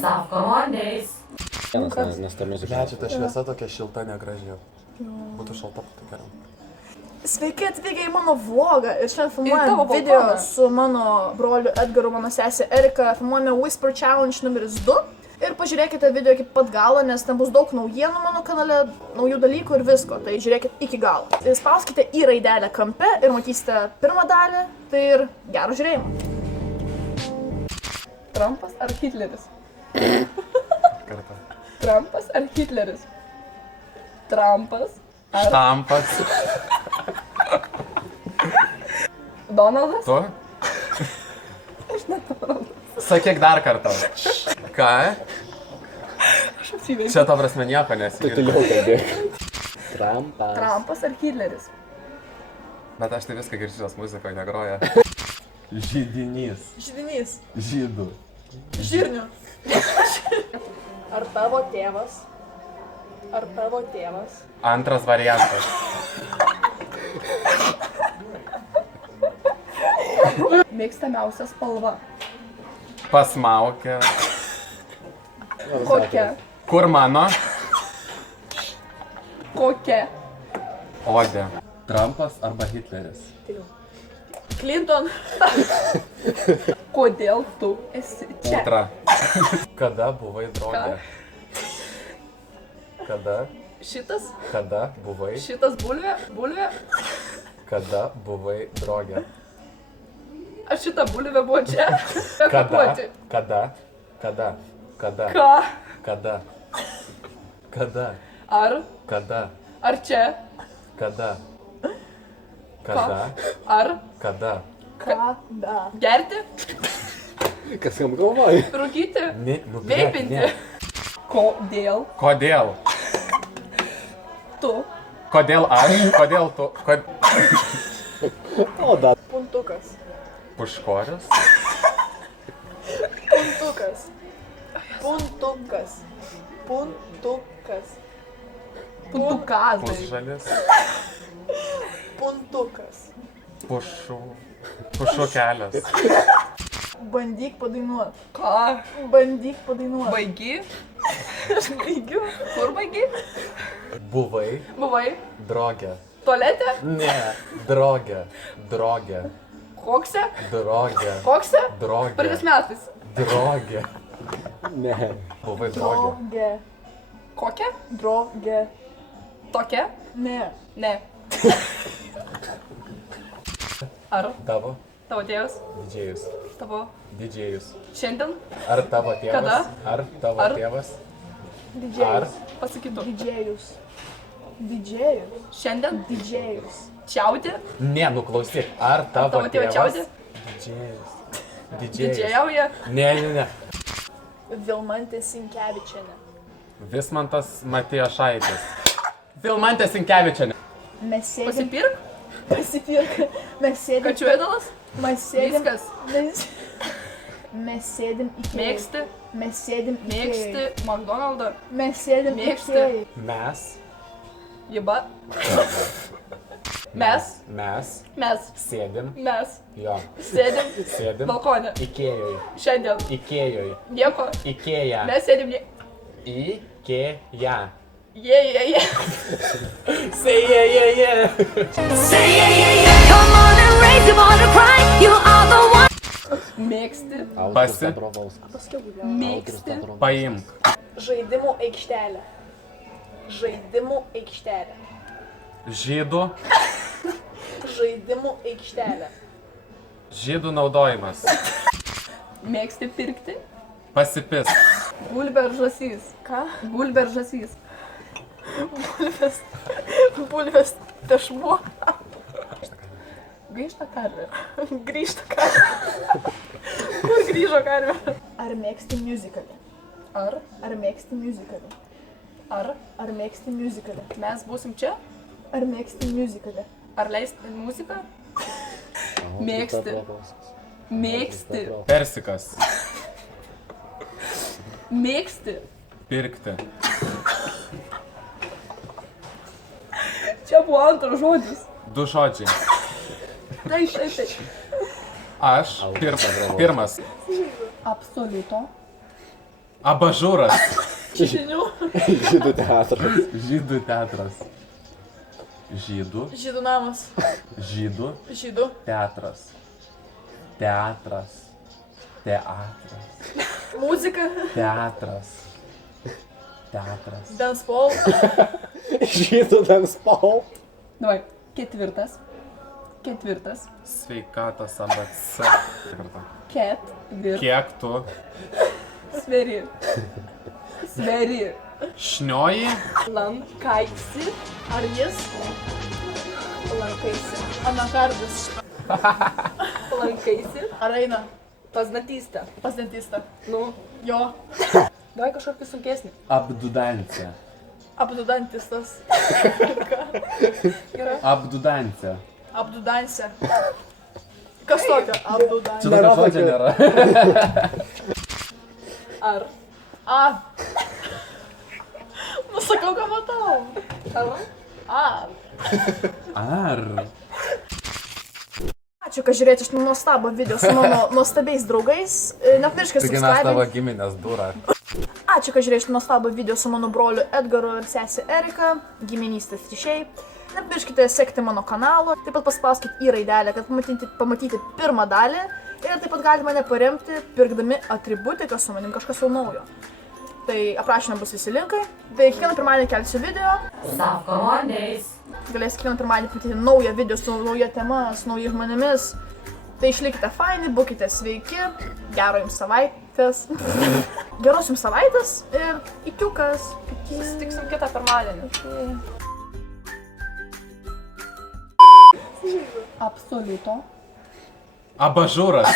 Savo komandais. Nes ta muzika. Ne, čia ta šviesa tokia šilta, negraži. Būtų šalta, tai geriau. Sveiki atvykę į mano vlogą ir šiandien filmuojame video su mano broliu Edgaru, mano sesė Erika. Filmuojame Whisper Challenge numeris 2. Ir pažiūrėkite video iki pat galo, nes ten bus daug naujienų mano kanale, naujų dalykų ir visko. Tai žiūrėkit iki galo. Ir spauskite į raidelę kampe ir matysite pirmą dalį. Tai ir gero žiūrėjimo. Trumpas ar Hitleris? Kartą. Trumpas ar Hitleris? Trumpas ar Štampas. Donaldas? Tu? Aš neparandu. Sakyk dar kartą. Ką? Aš apsiveikau. Čia to prasme nieko Tai nesigirdi. toliau kalbėk. Trumpas. Trumpas ar Hitleris? Bet aš tai viską girdžiu, nes muzikoje negroja. Židinys. Židinys. Žydų. Žirnių. Ar tavo tėvas? Ar tavo tėvas? Antras variantas. Mėgstamiausia spalva? Pasmaukė. Kokia? Kur mano? Kokia? Odė. Trumpas arba Hitleris? Clinton. Kodėl tu esi čia? Ultra. Kada buvai drogė? Kada? Šitas? Kada buvai? Šitas bulvė? Bulvė? Kada buvai drogė? Ar šita bulvė buvo čia? Kada? Kapuoti. Kada? Kada? Kada? Ką? Kada? Kada? Ar? Kada? Ar čia? Kada? Kada? Ar? Kada? Kada. Gerti? Kas jam galvoja? Rūkyti? Ne, nu, Veipinti? Kodėl Kodėl? tu? Kodėl aš? Kodėl tu? O, da. Puntukas. Puškoris? Puntukas. Puntukas. Puntukas. Puntukazai. Pusžalis? Puntukas. Pušų kelias. Bandyk padainuot. Ką? Bandyk padainuot. Baigi? Aš baigiu. Kur baigi? Buvai Buvai? drogė. Tualete? Ne, drogė. Drogė. Kokse? Drogė. Kokse? Drogė. Praeitais metais. Drogė. Ne. Buvai drogė. Drogė. Kokia? Drogė. Tokia? Ne. Ne. Ar Tavo tavo tėvas? didžėjus. Tavo Didžėjus. šiandien? Ar tavo tėvas? Kada? Ar tavo Ar? tėvas? Didžėjus. Pasakytų. Didžėjus. Didžėjus. Šiandien? Didžėjus. Čiaudi? Ne, nuklausyk. Ar tavo Tavo tėvas tėvas? čiaudi? Didžėjus. Didžėjauja? Ne. Vilmantė Sinkevičienė. Vismantas Matijošaitis. Vilmantė Sinkevičienė. Mes sėdim. Pasipirk? Pasipirk. Mes sėdim. Kačių ėdalas? Mes sėdim. Viskas. Mes sėdim Ikėjoj. Mėgsti? Mes sėdim Ikėjoj. Mėgsti McDonald'ą? Mes sėdim Mėgsti? Ikėjoj. Mes. Jiba? Mes? Mes. Sėdim. Mes. Jo. Sėdim? Sėdim. Balkone. Ikėjoj. Šiandien? Ikėjoj. Nieko? Ikėja. Mes sėdim Ikėja. Jie. Say yeah. Say yeah. Come on and raise your water cry. You are the one. Mėgsti? Pasi- Mėgsti? Paimk. Žaidimų aikštelė. Žaidimų aikštelė. Žydų. Žaidimų aikštelė. Žydų naudojimas. Mėgsti pirkti? Pasipis. Bulbė ar žąsys? Ką? Bulbė ar žąsys? Bulvės tešmuo. Grįžta karvė. Grįžta karvė. Kur grįžo karvė? Ar mėgsti musicalį? Ar? Ar mėgsti musicalį? Ar? Ar mėgsti musicalį? Mes būsim čia? Ar mėgsti musicalį? Ar leisti muziką? Mėgsti. Mėgsti. Persikas. Mėgsti. Pirkti. Čia buvo antras žodis. Du žodžiai. Taip. Aš. Pirmas. Absoliuto. Abažūras. Žinių. Žydų teatras. Žydų teatras. Žydų. Žydų namas. Žydų. Žydų. Teatras. Teatras. Teatras. Muzika. Teatras. Teatras. Dance ball. Žydų dance ball. Davai, ketvirtas. Sveikatos ABC. Ketvirtas. Kiek tu Sveri. šnioji? Lankaisi. Ar jis? Lankaisi. Anakardis. Lankaisi. Ar eina Pas dantistą. pas dentistą? Nu, Jo. davai kažkokį sunkesnį. Abdudancija. Abdudantistas. Abdudancija. Abdudansė. Kas tokio? Abdudansė. Čia tokio žodžio nėra. Ar. A. Nusakau, ką matau. A. Ar. Ačiū, kad žiūrėjote šitą nuostabų video su mano nuostabiais draugais. Nepamirškite Taigi mes tavo subscribe. giminės durą. Ačiū, kad žiūrėjote šitą nuostabų video su mano broliu Edgaru ir sesė Erika. Giminystės ryšiai. Nepamirškite sekti mano kanalo. Taip pat paspauskite į raidelę, kad pamatyti pirmą dalį. Ir taip pat galite mane paremti, pirkdami atributiką su manim kažkas jau naujo. Tai aprašymė bus visi linkai. Tai kiekvieną pirmadienį kelsiu video. Galėsite kiekvieną pirmadienį pamatyti naują video su nauja tema, su naujais žmonėmis. Tai išlikite faini, būkite sveiki, gero jums savaitės. Geros jums savaitės ir ikiukas. Susitiksim kitą pirmadienį. Absoliuto. Abažūras.